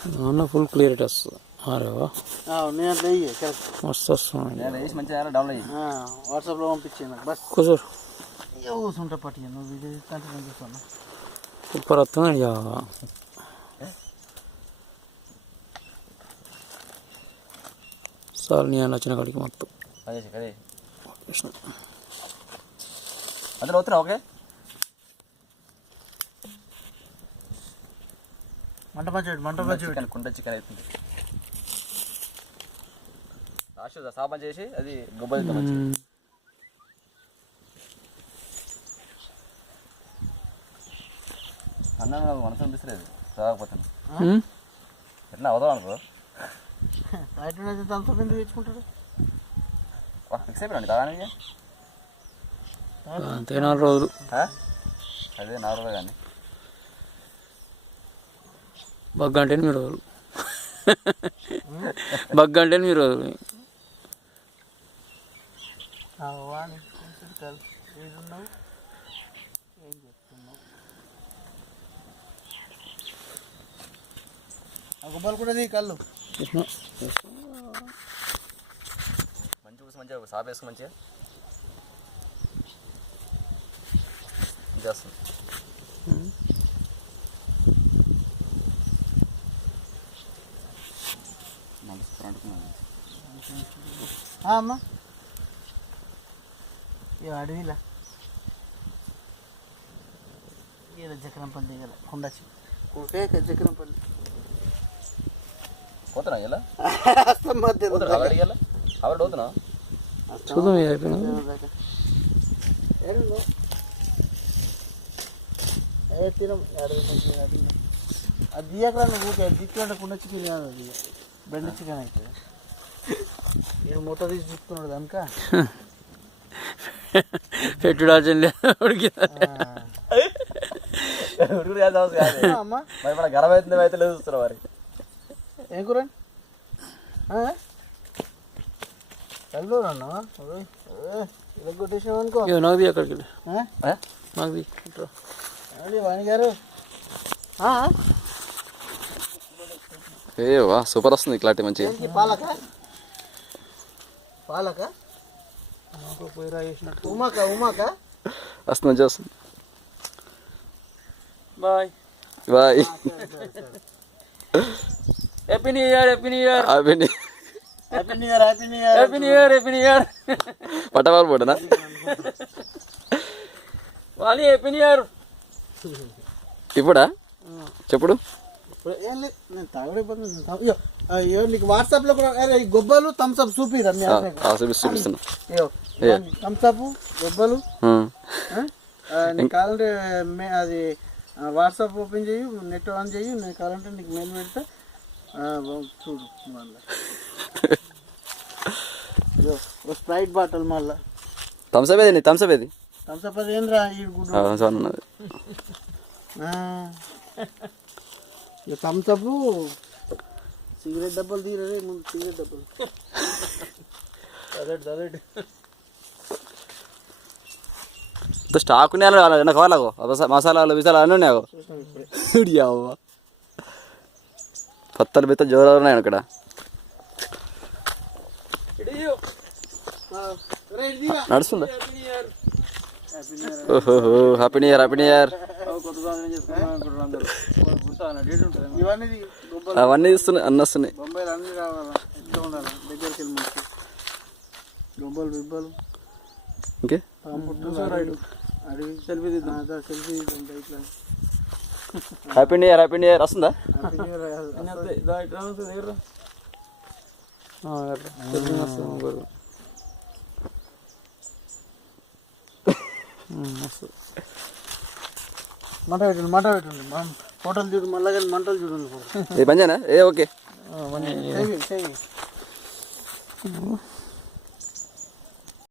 దాంట్లో full clarity వస్తుంది. అరే వా నేను అట్లా కరెక్ట్ మస్తు వస్తుంది. మంచిగా డౌన్లోడ్ అయ్యి వాట్సాప్లో పంపించాను బస్ కూర్చోరు కూర్చుంటా పట్టి నువ్వు వీడియో కంటిన్యూ చూస్తాను. సూపర్ వస్తుంది. ఇక సార్ నేను వచ్చిన కాడికి మొత్తం అందులో అవుతున్నా. ఓకే మంట మంచి కుండ చికెన్ అవుతుంది. రాష్ట్ర సాపం చేసి అది గుబ్బలు మంచి అన్న నాకు మనసు అనిపిస్తలేదు చదవకపోతాను. ఎట్లా అవుదాం అనుకో తెచ్చుకుంటాడు. ఫిక్స్ అయిపోయినండి తాగానికి అంతే 4 రోజులు. అదే 4 రోజులు కానీ బగ్గ అంటే 8 రోజులు. బగ్గ అంటే 8 రోజులు. ఏం చెప్తున్నావు? గుబ్బలు కూడా కళ్ళు మంచిగా సాప్ వేసుకుని మంచిగా చేస్తుంది. అమ్మా అడవిలా చక్రంపల్లి దగ్గర కొండచి ఒకే చక్రంపల్లి పోతున్నా ఇలా అవుతున్నా చూద్దాం. తినం అది ఎక్కడ ఊకే దిక్కు కుండ చికెన్ కాదు, అది బెండ చికెన్ అయితే నేను మూట తీసి తిప్పుతున్నాడు కనుక పెట్టుడాల్సిన లేదు. గరం అవుతుంది అయితే లేదు చూస్తున్నా మరి. ఏం కూర కళ్ళు అన్న ఇలా కొట్టేసాం అనుకో. నాది అక్కడికి నాది వాణి గారు ఏవా సూపర్ వస్తుంది క్లారిటీ మంచిగా. పాలక పాలక పోయిరా వేసినట్టు ఉమాక ఉమాక వస్తుంది మంచిగా వస్తుంది. Bye bye. Happy new year. Happy new year. Happy new happy new year. Happy new year. Happy new year. Happy new year. పట్టవాళ్ళు పోటనా వాళ్ళు హ్యాపీ న్యూ ఇయర్ ఇప్పుడా చెప్పుడు. ఏం లేదు నేను తాగలేకపోతున్నా. అయ్యో నీకు వాట్సాప్లో కూడా గొబ్బలు థమ్స్అప్ చూపిరా చూపిస్తున్నా. థమ్స్అప్ గొబ్బలు నీకు కావాలంటే అది వాట్సాప్ ఓపెన్ చేయి, నెట్ ఆన్ చేయి, నీకు కావాలంటే నీకు మెయిల్ పెడితే చూడు. మళ్ళీ స్ప్రైట్ బాటిల్ మళ్ళీ థమ్స్అప్ ఏది థమ్స్అప్ ఏది థమ్స్అప్ అది ఏంద్రా ఈ గుడ్డు ఉన్నది. థమ్స్అప్ సిగరెట్ డబ్బాలు తీరే ముందు సిగరెట్ డబ్బాలు స్టాక్ ఉన్నాయి కావాలాగో మసాలాలు విసాలు అన్నీ ఉన్నాయి. అవ్వ పత్తలు బిత్త జోరాలు ఉన్నాయి అక్కడ. నడుస్తుందా? ఓహో happy new year. Happy new year. అవన్నీ ఇస్తున్నాయి అన్నీ వస్తున్నాయి. బొంబాయిలు అన్నీ రావాలా ఇంట్లో ఉండాలి దగ్గరికి వెళ్ళి మంచి గొబ్బలు బిబ్బలు ఇంకే అడవి సెల్ఫీ తీద్దాం. సెల్ఫీ తీద్దాం ఇట్లా. Happy new year. Happy new year వస్తుందా? మంట పెట్టండి ఫోటోలు చూడు మళ్ళీ కానీ మంటలు చూడండి. ఏ పంజానా ఏ ఓకే.